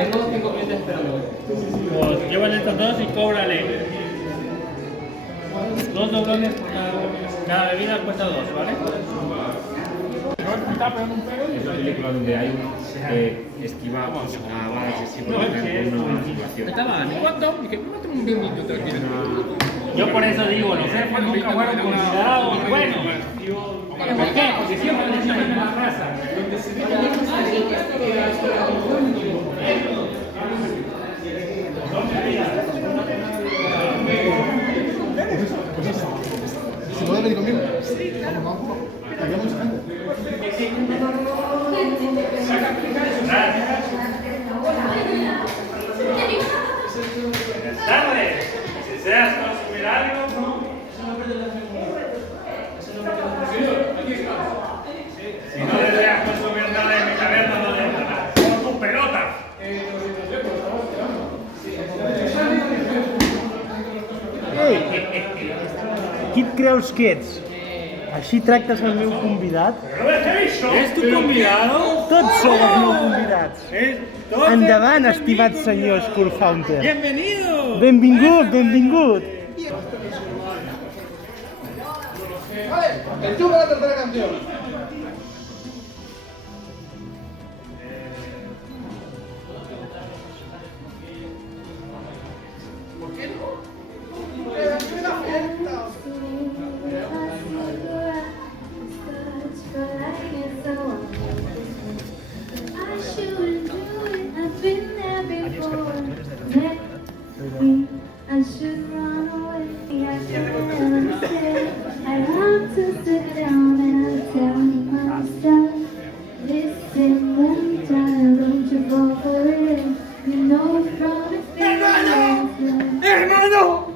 Tengo 5 clientes esperando. Pues llévale estos dos y cóbrale. 2 doblones por cada bebida cuesta 2, ¿vale? Es la película donde hay un esquiva a balas de psicología en una situación. Estaban, ¿cuánto? Dije, no tengo un bien minuto tranquilo. Yo por eso digo, los jefes nunca fueron considerados buenos. ¿Por qué? Porque siempre necesitan la raza. ¿Se puede venir conmigo? Sí, claro. Vamos. Hay mucha gente. Buenas tardes. Si deseas consumir algo, si no deseas consumir nada en mi taberna, no le entrarás. ¡Por tu pelota! Qui et creus que ets? Així tractes el meu convidat? ¿Es tu convidado? Tots sou els meus convidats. Endavant, estimat senyor Skullhaunter. ¡Bienvenido! Benvingut, benvingut. Vale, el turno de la tercera canción. ¿Por qué no? ¡Me da fiesta! I should run away. I should say I want to sit down and tell myself, listen, one time, don't you fall for it. You know from experience. ¡Hermano!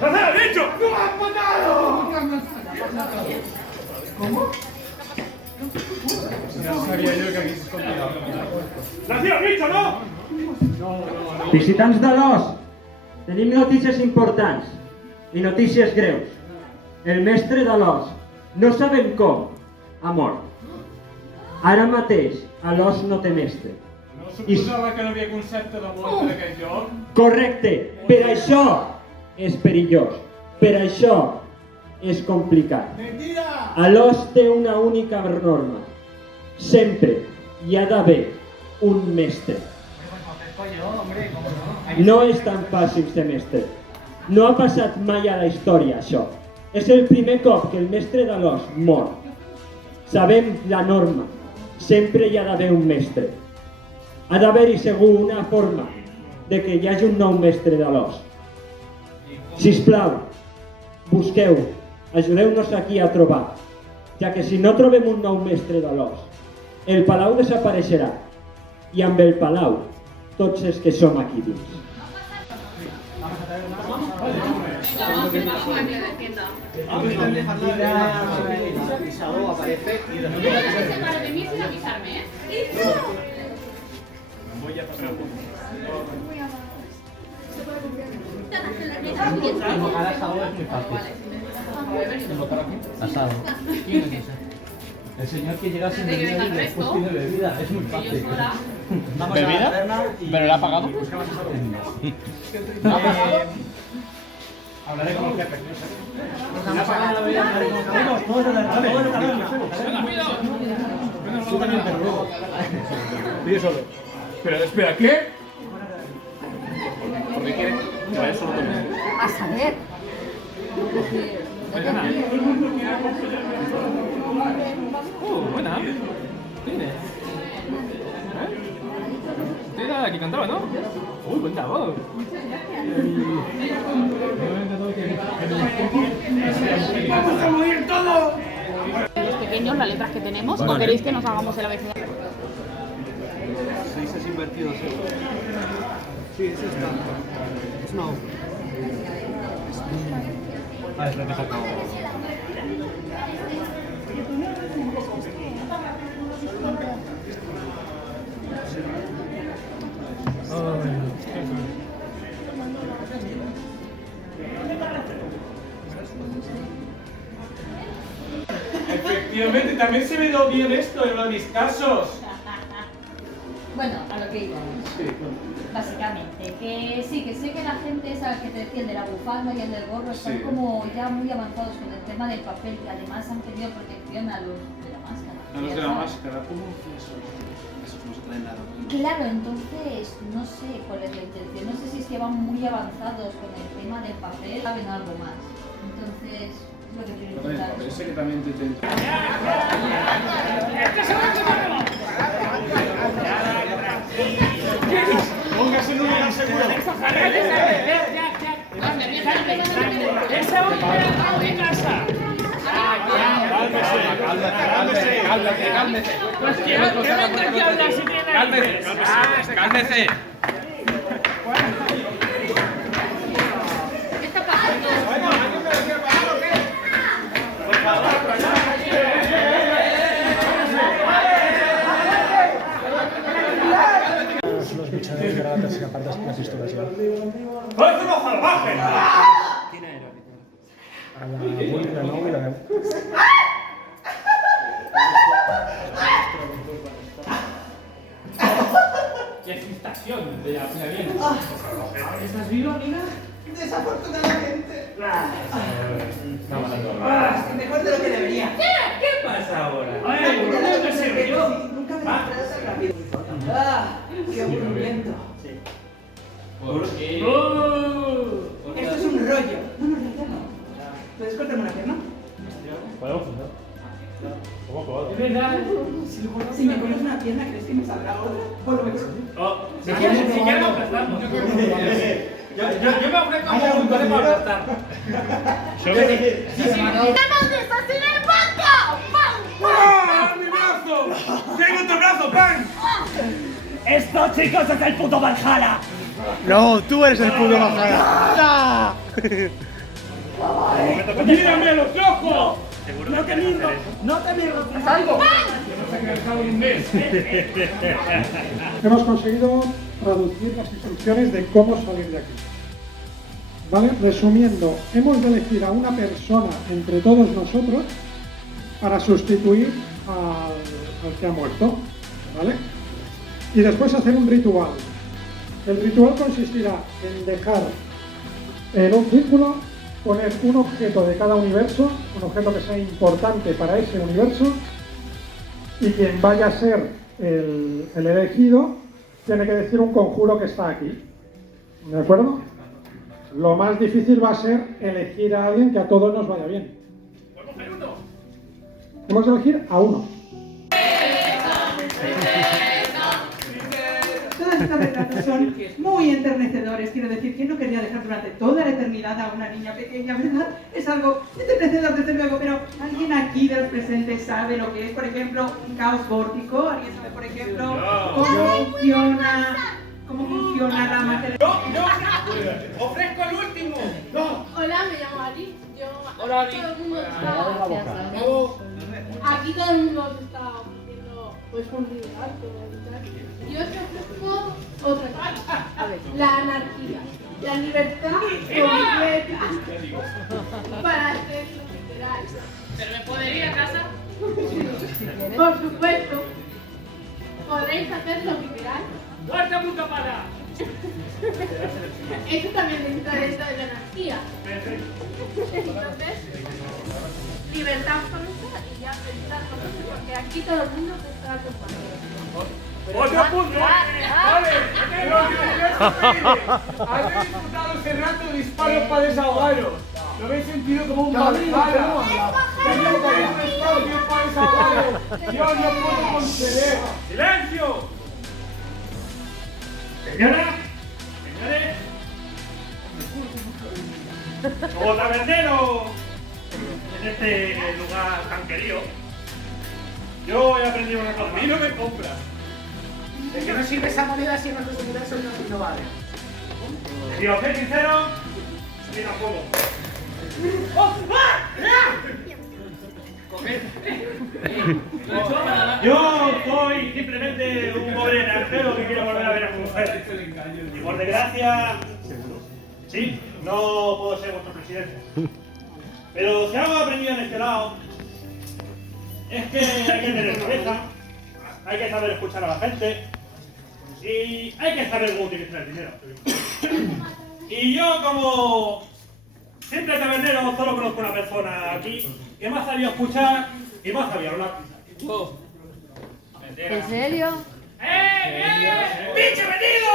¡Lo has hecho! ¡No has matado! ¿Cómo? Ya sabía yo que aquí se complicaba. ¡Lo has dicho, no! Visitants de l'Os, tenim notícies importants i notícies greus. El mestre de l'Os, no sabem com, ha mort. Ara mateix, a l'Os no té mestre. No suposava que no havia concepte de mort en aquest joc? Correcte, per això és perillós, per això és complicat. A l'Os té una única norma. Sempre hi ha d'haver un mestre. No és tan fàcil ser mestre. No ha passat mai a la història, això. És el primer cop que el mestre de l'Os mor. Sabem la norma. Sempre hi ha d'haver un mestre. Ha d'haver-hi segur una forma de que hi hagi un nou mestre de l'Os. Sisplau, busqueu, ajudeu-nos aquí a trobar, ja que si no trobem un nou mestre de l'Os, el palau desapareixerà i amb el palau tots els que som aquí dins. Asado. El señor que llega sin bebida y después tiene bebida, es muy fácil. ¿Bebida? ¿Pero la ha pagado? Hablaré con el jefe. ¿La ha pagado la bebida? Todos de la taberna. Tú también, pero luego. Pide solo. Pero espera, ¿qué? Porque quiere que vaya solo conmigo. A saber. Buena. ¿Quién es? Era la que cantaba, ¿no? Uy, buena voz. ¡Vamos a morir todos! Los pequeños, las letras que tenemos, ¿o queréis que nos hagamos el abecedario? 6 invertidos. Sí, es esta. Es una O. Ah, es lo que tocó. Efectivamente, también se me dio bien esto en uno de mis casos. Bueno, a lo que íbamos. Básicamente, que sí, que sé que la gente esa que te decía, el de la bufanda y el del gorro, están como ya muy avanzados con el tema del papel y además han pedido protección a los de la máscara. A los de la máscara, ¿cómo esos no se traen nada? Claro, entonces no sé cuál es la intención. No sé si es que van muy avanzados con el tema del papel, saben algo más. Entonces, es lo que quiero intentar. Sé que también te intento. Póngase en una segura. ¡Ese hombre ha entrado en casa! Cálmese. Pues que venga aquí a hablar si tiene... Cálmese. ¿Qué está pasando? Los luchadores de la tercera parte de las pistolas. ¡Es unos salvajes! ¿Quién era? A la abuela, no, mira. ¡Qué frustración de la bien! ¿Estás viva, amiga? Desafortunadamente. Mejor de lo que debería. ¿Qué pasa ahora? Ay, ¿Cómo te sirve yo? Nunca me distraes tan rápido. ¡Qué aburrimiento! ¿Por qué? Esto es un rollo. No, no. ¿Puedes cortarme una pierna? Podemos juntar. ¿Cómo puedo? Es verdad. Si me pones una pierna, ¿crees que me saldrá otra? Por lo menos. Si quieres lo aplastamos. Yo me ofrezco a preguntarle para aplastar. ¡Tenemos que asesinar el banco! ¡Ah, mi brazo! ¡Tengo tu brazo, pan! ¡Estos chicos es el puto Valhalla! No, tú eres el puto Valhalla. ¡Mírame a los ojos! ¡No te miro! ¡No te miro! ¡Salgo! un mes. Hemos conseguido traducir las instrucciones de cómo salir de aquí. ¿Vale? Resumiendo, hemos de elegir a una persona entre todos nosotros para sustituir al que ha muerto. ¿Vale? Y después hacer un ritual. El ritual consistirá en dejar en un círculo, poner un objeto de cada universo, un objeto que sea importante para ese universo, y quien vaya a ser el elegido tiene que decir un conjuro que está aquí. ¿De acuerdo? Lo más difícil va a ser elegir a alguien que a todos nos vaya bien. Hemos de elegir a uno. Todas estas retratos son muy enternecedores. Quiero decir, ¿quién no querría dejar durante toda la eternidad a una niña pequeña, verdad? Es algo enternecedor, desde luego, pero ¿alguien aquí de los presentes sabe lo que es, por ejemplo, un caos vórtico? ¿Alguien sabe, por ejemplo, cómo funciona la materia? ¡Yo! ¡Ofrezco el último! ¡No! Hola, me llamo Ali. Hola, Ali. Todo el mundo aquí todo el mundo está haciendo pues un liderazgo y tal. Yo os ofrezco otra cosa. La anarquía. La libertad completa para hacer lo que queráis. ¿Pero me puedo ir a casa? Por supuesto. Podréis hacer lo que queráis. ¡Cuarta puta para! Eso también necesita dentro de la anarquía. Entonces, libertad absoluta y ya pensar cosas, porque aquí todo el mundo te está acompañando. ¡Otro punto! ¡Vale! ¿Habéis disfrutado ese rato de disparos para desahogaros? ¿Lo habéis sentido como un Valhalla? ¡También habéis estado bien para desahogaros! ¡Yo no puedo conceder! ¡Silencio! Señora, señores, como tabernero en este lugar tan querido, yo he aprendido una cosa. A mí no me compras. ¿De qué nos sirve esa moneda si en nuestros universos no vale? Si os soy sincero, a mí tampoco. ¡Oh! Yo soy simplemente un pobre extranjero que quiere volver a ver a su mujer. Y por desgracia, sí, no puedo ser vuestro presidente. Pero si algo he aprendido en este lado, es que hay que tener cabeza, hay que saber escuchar a la gente Y hay que saber cómo utilizar el dinero. Y yo, como simple tabernero, solo conozco una persona aquí que más sabía escuchar y más sabía hablar. ¿En serio? ¡Bicho venido!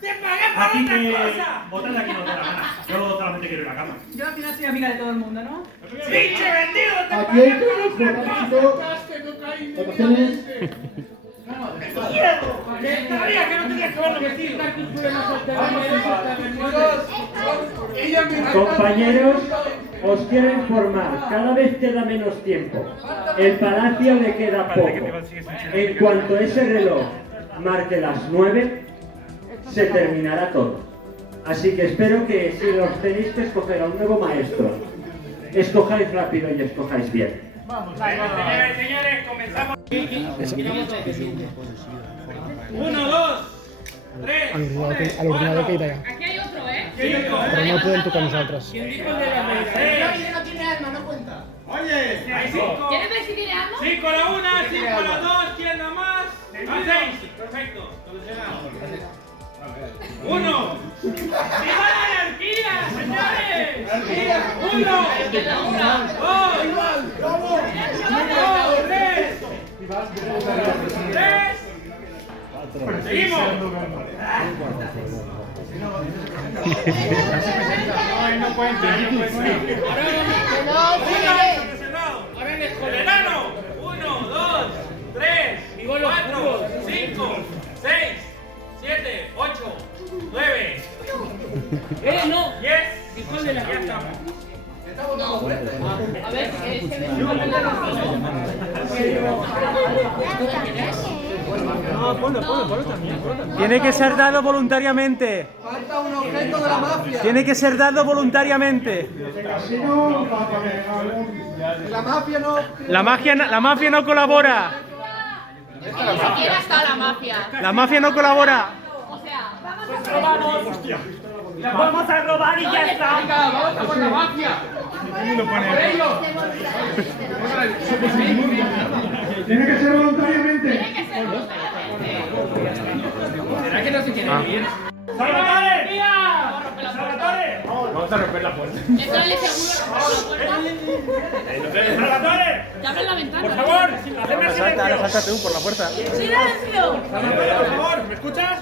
¡Te pagué por otra cosa! Votad aquí no te da gana. Yo solamente quiero ir a la cama. Yo al final soy amiga de todo el mundo, ¿no? ¡Bicho vendido! ¡Te Aquí pagué hay por otra cosa! votaciones. Sabía que no tenías que haberlo metido. Compañeros, os quiero informar, cada vez queda menos tiempo. El palacio le queda poco. En cuanto ese reloj marque las 9, se terminará todo. Así que espero que si los tenéis que escoger a un nuevo maestro, escojáis rápido y escojáis bien. Señores, comenzamos. 1, 2, 3. Al ordenador que irá ya. Aquí hay otro, ¿eh? Pero no pueden tocar nosotros. ¿Quién no tiene arma? No cuenta. Oye, hay 5. ¿Quieres ver si tiene arma? 5 a la 1, 5 a la 2, ¿quién da más? A 6. Perfecto. Solucionado. 1. ¡Viva la anarquía, señores! 1, 2, 3. Seguimos. No cuenta. El enano. 1, 2, 3, 4, 5, 6, 7, 8, 9. No. 10. Ya estamos. A ver, Ponlo también. Tiene que ser dado voluntariamente. Falta un objeto de la mafia. Tiene que ser dado voluntariamente. La mafia no colabora. Ni siquiera está la mafia. La mafia no colabora. O sea, vamos a Vamos a robar y ya está. vamos a por la mafia. Tiene que ser voluntariamente. ¿Será que no se quiere ir? ¡Salvatore! ¡Salvatore! Vamos a romper la puerta. Entrale seguro la puerta. ¡Salvatore! Ya abre la ventana. Por favor, hacedme silencio. Sáltate tú por la puerta. ¡Silencio! Salvatore, por favor, ¿me escuchas?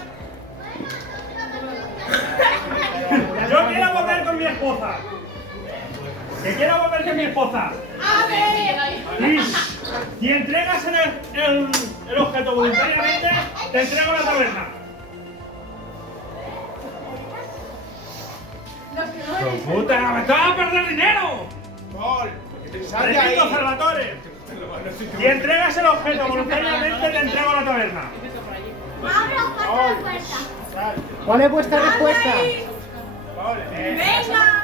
Yo quiero volver con mi esposa. Que quiero volver con mi esposa. ¡A ver! Y si entregas el objeto voluntariamente, te entrego la taberna. ¡Puta! ¡Me estás a perder dinero! Repito, Salvatore. Si entregas el objeto voluntariamente, te entrego la taberna. ¿Cuál es vuestra respuesta? ¡Venga!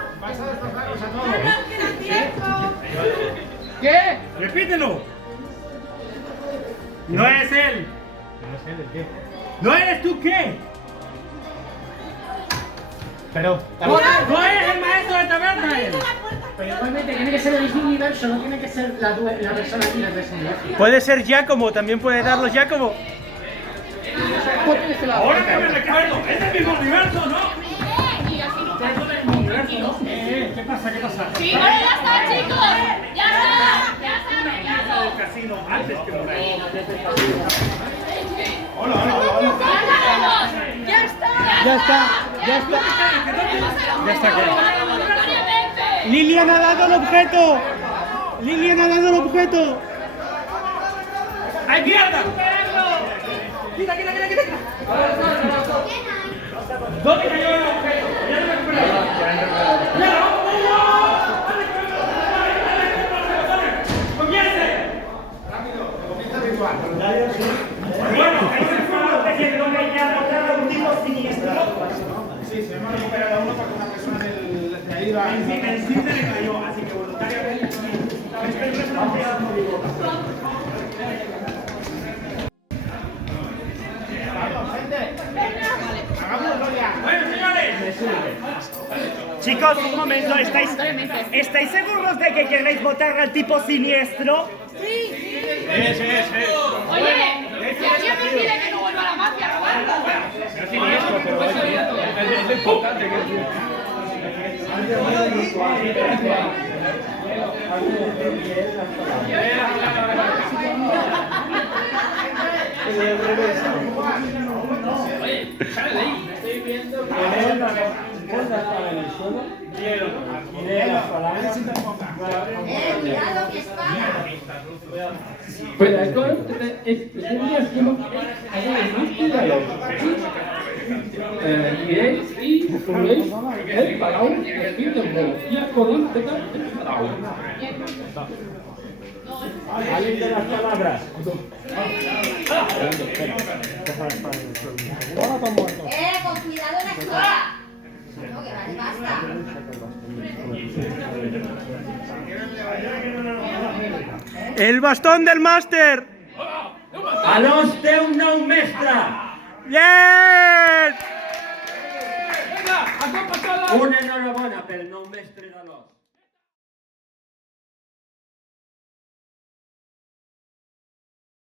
¿Qué? Repítelo. No es él. ¿No eres tú qué? Pero... No eres el maestro de taberna él. Pero igualmente tiene que ser el mismo universo, no tiene que ser la persona aquí de ese universo. Puede ser Giacomo, también puede darlo Giacomo. Ahora que me recuerdo, es el mismo universo, ¿no? ¿Qué pasa? ¿Qué pasa? Sí, bueno, ya está, chicos. Ya está. El casino antes que morir. Ya está. Ya está. Ya está aquí. Lilian ha dado el objeto. Lilian ha dado el objeto. ¡Ay, mierda! ¡Quita! ¿Dónde cayó el objeto? Ya lo he recuperado. Bueno, es donde ya encontraron un tipo siniestro. Sí, se hemos recuperado a uno porque una persona de ahí va. En sí se le cayó, así que voluntariamente. Bueno, señores. Chicos, un momento, ¿estáis seguros de que queréis votar al tipo siniestro? Sí. Oye, si alguien me pide que no vuelva a la mafia a robar Es lo importante que Estoy viendo que en el suelo. Pues esto es como y podéis el palau aquí tecnología política del palau. ¿Alguien de las palabras? Con cuidado en la escuela. No, que vale, basta. El bastón del màster! A l'os té un nou mestre! Yes! Una enhorabona pel nou mestre de l'os.